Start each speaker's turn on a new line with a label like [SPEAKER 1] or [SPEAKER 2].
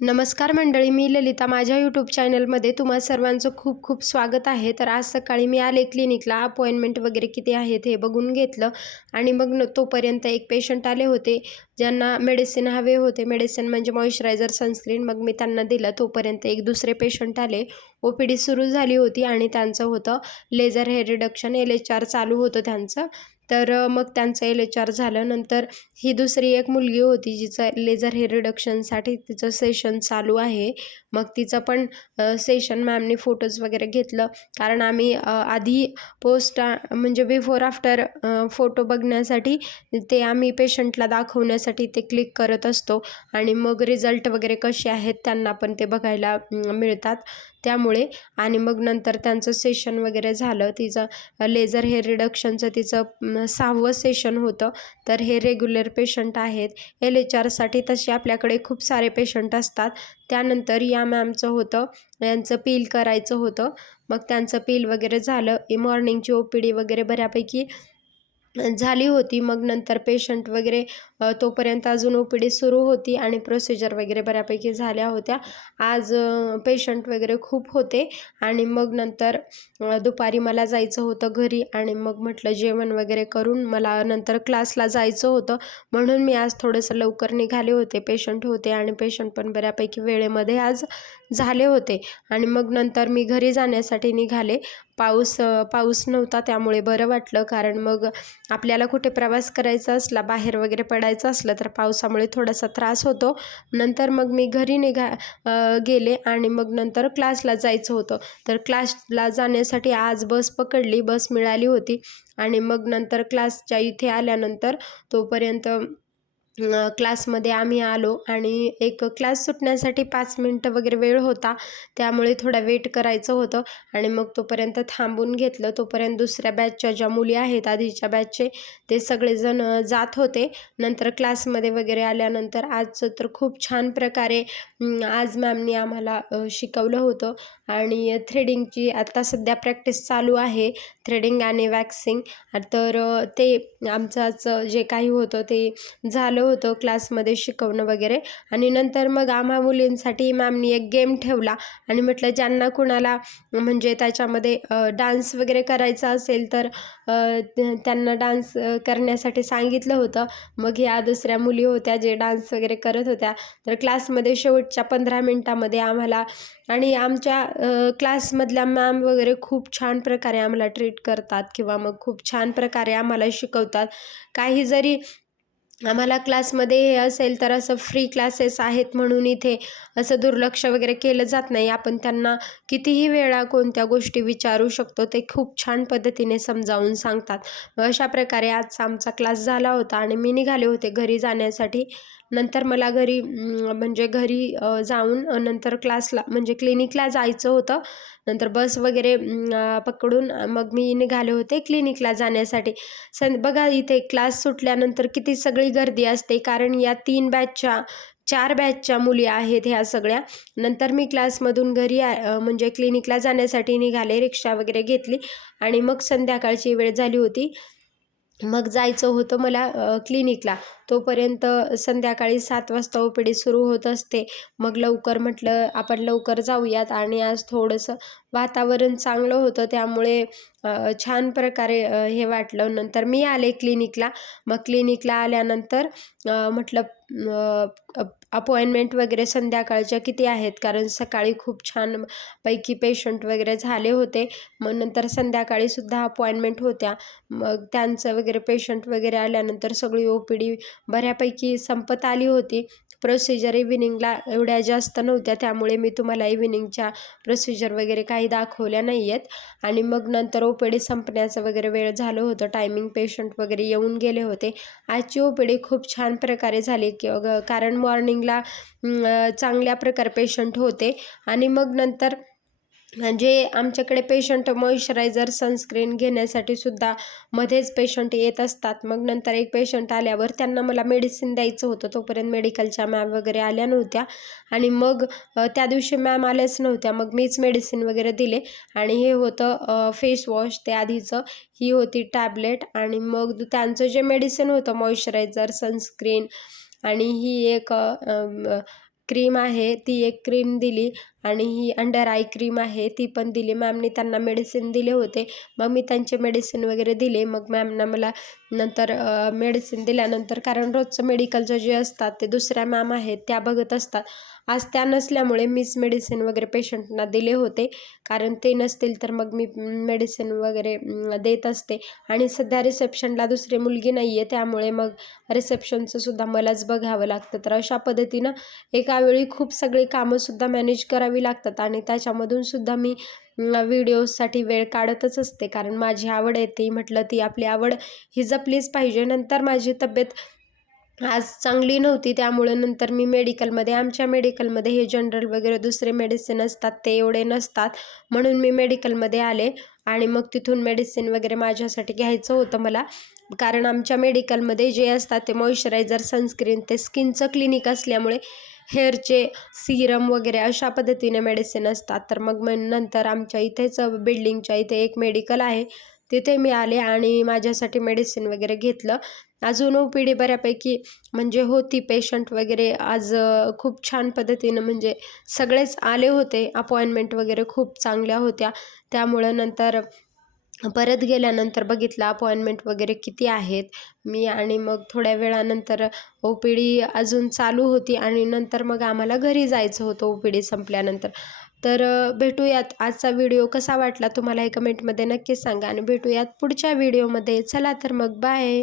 [SPEAKER 1] नमस्कार मंडळी मी ललिता. माझ्या यूट्यूब चॅनलमध्ये तुम्हा सर्वांचं खूप खूप स्वागत आहे. तर आज सकाळी मी आले क्लिनिकला अपॉइंटमेंट वगैरे किती आहेत हे बघून घेतलं. आणि मग न तोपर्यंत एक पेशंट आले होते ज्यांना मेडिसिन हवे होते. मेडिसिन म्हणजे मॉइश्चरायझर सनस्क्रीन मग मी त्यांना दिलं. तोपर्यंत एक दुसरे पेशंट आले. ओ पी डी सुरू झाली होती आणि त्यांचं होतं laser hair reduction L H R चालू होतं त्यांचं. तर मग त्यांचं एल एच आर झालं नंतर ही दुसरी एक मुलगी होती जिचं लेझर हेअर रिडक्शनसाठी तिचं सेशन चालू आहे. मग तिचं पण सेशन मॅमनी फोटोज वगैरे घेतलं. कारण आम्ही आधी पोस्ट म्हणजे बिफोर आफ्टर फोटो बघण्यासाठी ते आम्ही पेशंटला दाखवण्यासाठी ते क्लिक करत असतो. आणि मग रिझल्ट वगैरे कसे आहेत त्यांना पण ते बघायला मिळतात. त्यामुळे आणि मग नंतर त्यांचं सेशन वगैरे झालं. तिचं लेझर हेअर रिडक्शनचं तिचं सहावं सेशन होतं. तर हे रेग्युलर पेशंट आहेत. एल एच आरसाठी तसे आपल्याकडे खूप सारे पेशंट असतात. त्यानंतर या मॅमचं होतं यांचं पील करायचं होतं. मग त्यांचं पील वगैरे झालं. मॉर्निंगची ओ पी डी वगैरे बऱ्यापैकी झाली होती. मग नंतर पेशंट वगैरे तोपर्यंत अजून ओ पी डी सुरू होती आणि प्रोसिजर वगैरे बऱ्यापैकी झाल्या होत्या. आज पेशंट वगैरे खूप होते आणि मग नंतर दुपारी मला जायचं होतं घरी आणि मग म्हटलं जेवण वगैरे करून मला नंतर क्लासला जायचं होतं. म्हणून मी आज थोडंसं लवकर निघाले होते पेशंट होते आणि पेशंट पण बऱ्यापैकी वेळेमध्ये आज झाले होते. आणि मग नंतर मी घरी जाण्यासाठी निघाले. पाऊस पाऊस नव्हता त्यामुळे बरं वाटलं कारण मग आपल्याला कुठे प्रवास करायचा असला बाहेर वगैरे काढायचं असलं तर पावसामुळे थोडासा त्रास होतो. नंतर मग मी घरी निघा गेले आणि मग नंतर क्लासला जायचं होतं. तर क्लासला जाण्यासाठी आज बस पकडली बस मिळाली होती. आणि मग नंतर क्लासच्या इथे आल्यानंतर तोपर्यंत क्लासमध्ये आम्ही आलो आणि एक क्लास सुटण्यासाठी पाच मिनटं वगैरे वेळ होता. त्यामुळे थोडा वेट करायचं होतं आणि मग तोपर्यंत थांबून घेतलं. तोपर्यंत दुसऱ्या बॅचच्या ज्या मुली आहेत आधीच्या बॅचचे ते सगळेजण जात होते. नंतर क्लासमध्ये वगैरे आल्यानंतर आजचं तर खूप छान प्रकारे आज मॅमनी आम्हाला शिकवलं होतं. आणि थ्रेडिंगची आत्ता सध्या प्रॅक्टिस चालू आहे. थ्रेडिंग आणि वॅक्सिंग तर ते आमचं जे काही होतं ते झालं होतं क्लासमध्ये शिकवणं वगैरे. आणि नंतर मग आम्हा मुलींसाठी मॅमनी एक गेम ठेवला. आणि म्हटलं ज्यांना कुणाला म्हणजे त्याच्यामध्ये डान्स वगैरे करायचा असेल तर त्यांना डान्स करण्यासाठी सांगितलं होतं. मग ह्या दुसऱ्या मुली होत्या जे डान्स वगैरे करत होत्या. तर क्लासमध्ये शेवटच्या पंधरा मिनटामध्ये आम्हाला आणि आमच्या क्लासमधल्या मॅम वगैरे खूप छान प्रकारे आम्हाला ट्रीट करतात किंवा मग खूप छान प्रकारे आम्हाला शिकवतात. काही जरी आम्हाला क्लासमध्ये हे असेल तर असं फ्री क्लासेस आहेत म्हणून इथे असं दुर्लक्ष वगैरे केलं जात नाही. आपण त्यांना कितीही वेळा कोणत्या गोष्टी विचारू शकतो ते खूप छान पद्धतीने समजावून सांगतात. अशा प्रकारे आज आमचा क्लास झाला होता आणि मी निघाले होते घरी जाण्यासाठी. नंतर मला घरी म्हणजे घरी जाऊन नंतर क्लासला म्हणजे क्लिनिकला जायचं होतं. नंतर बस वगैरे पकडून मग मी निघाले होते क्लिनिकला जाण्यासाठी. सं बघा इथे क्लास सुटल्यानंतर किती सगळी गर्दी असते. कारण या तीन बॅचच्या चार बॅचच्या मुली आहेत ह्या सगळ्या. नंतर मी क्लासमधून घरी म्हणजे क्लिनिकला जाण्यासाठी निघाले रिक्षा वगैरे घेतली आणि मग संध्याकाळची वेळ झाली होती. मग जायचं होतं मला क्लिनिकला. तोपर्यंत संध्याकाळी सात वाजता ओ पी डी सुरू होत असते. मग लवकर म्हटलं आपण लवकर जाऊयात. आणि आज थोडंसं वातावरण चांगलं होतं त्यामुळे छान प्रकारे हे वाटलं. नंतर मी आले क्लिनिकला. मग क्लिनिकला आल्यानंतर म्हटलं अपॉइंटमेंट वगैरे संध्याकाळच्या किती आहेत? कारण सकाळी खूप छान पैकी पेशंट वगैरे झाले होते. मग नंतर संध्याकाळीसुद्धा अपॉइंटमेंट होत्या. मग त्यांचं वगैरे पेशंट वगैरे आल्यानंतर सगळी ओ पी डी बऱ्यापैकी संपत आली होती. प्रोसिजर इव्हिनिंगला एवढ्या जास्त नव्हत्या त्यामुळे मी तुम्हाला इव्हिनिंगच्या प्रोसिजर वगैरे काही दाखवल्या नाही आहेत आणि मग नंतर ओ पी डी संपण्याचं वगैरे वेळ झालं होतं. टायमिंग पेशंट वगैरे येऊन गेले होते. आजची ओ पी डी खूप छान प्रकारे झाली. कि कारण मॉर्निंगला चांगल्या प्रकारे पेशंट होते. आणि मग नंतर जे आमच्याकडे पेशंट मॉइश्चरायझर सनस्क्रीन घेण्यासाठी सुद्धा मध्येच पेशंट येत असतात. मग नंतर एक पेशंट आल्यावर त्यांना मला मेडिसिन द्यायचं होतं. तोपर्यंत मेडिकलच्या मॅम वगैरे आल्या नव्हत्या. आणि मग त्या दिवशी मॅम आल्याच नव्हत्या. मग मीच मेडिसिन वगैरे दिले. आणि हे होतं फेस वॉश ते आधीचं ही होती टॅबलेट आणि मग त्यांचं जे मेडिसिन होतं मॉइश्चरायझर सनस्क्रीन आणि ही एक क्रीम आहे. ती एक क्रीम दिली. आणि ही अंडर आय क्रीम आहे ती पण दिली. मॅमनी त्यांना मेडिसिन दिले होते. मग मी त्यांचे मेडिसिन वगैरे दिले. मग मॅमना मला नंतर मेडिसिन दिल्यानंतर कारण रोजचं मेडिकलचं जे असतात ते दुसऱ्या मॅम आहेत त्या बघत असतात. आज त्या नसल्यामुळे मीच मेडिसिन वगैरे पेशंटना दिले होते. कारण ते नसतील तर मग मी मेडिसिन वगैरे देत असते. आणि सध्या रिसेप्शनला दुसरी मुलगी नाही आहे त्यामुळे मग रिसेप्शनचं सुद्धा मलाच बघावं लागतं. तर अशा पद्धतीनं एका वेळी खूप सगळी कामंसुद्धा मॅनेज करावी लागतात. आणि त्याच्यामधून सुद्धा मी व्हिडिओजसाठी वेळ काढतच असते. कारण माझी आवड आहे ती म्हटलं ती आपली आवड ही जपलीच पाहिजे. नंतर माझी तब्येत आज चांगली नव्हती त्यामुळं नंतर मी मेडिकलमध्ये आमच्या मेडिकलमध्ये हे जनरल वगैरे दुसरे मेडिसिन असतात ते एवढे नसतात. म्हणून मी मेडिकलमध्ये आले आणि मग तिथून मेडिसिन वगैरे माझ्यासाठी घ्यायचं होतं मला. कारण आमच्या मेडिकलमध्ये जे असतात ते मॉइश्चरायझर सनस्क्रीन ते स्किनचं क्लिनिक असल्यामुळे हेअरचे सिरम वगैरे अशा पद्धतीने मेडिसिन असतात. तर मग मग नंतर आमच्या इथेच बिल्डिंगच्या इथे एक मेडिकल आहे. तिथे मी आले आणि माझ्यासाठी मेडिसिन वगैरे घेतलं. अजून ओ पी डी बऱ्यापैकी म्हणजे होती. पेशंट वगैरे आज खूप छान पद्धतीनं म्हणजे सगळेच आले होते. अपॉइंटमेंट वगैरे खूप चांगल्या होत्या. त्यामुळं नंतर परत गेल्यानंतर बघितलं अपॉइंटमेंट वगैरे किती आहेत. मी आणि मग थोड्या वेळानंतर ओ पी डी अजून चालू होती आणि नंतर मग आम्हाला घरी जायचं होतं ओ पी डी संपल्यानंतर. तर भेटूयात. आजचा व्हिडिओ कसा वाटला तुम्हाला हे कमेंटमध्ये नक्कीच सांगा आणि भेटूयात पुढच्या व्हिडिओमध्ये. चला तर मग बाय